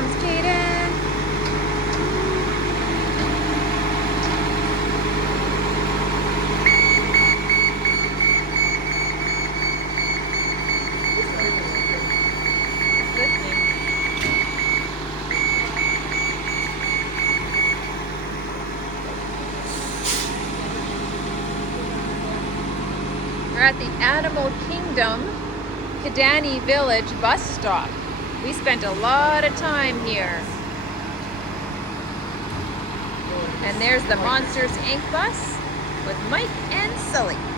comes Kayden. Listening. We're at the Animal Kingdom Kidani Village bus stop. We spent a lot of time here. And there's the Monsters Inc. bus with Mike and Sully.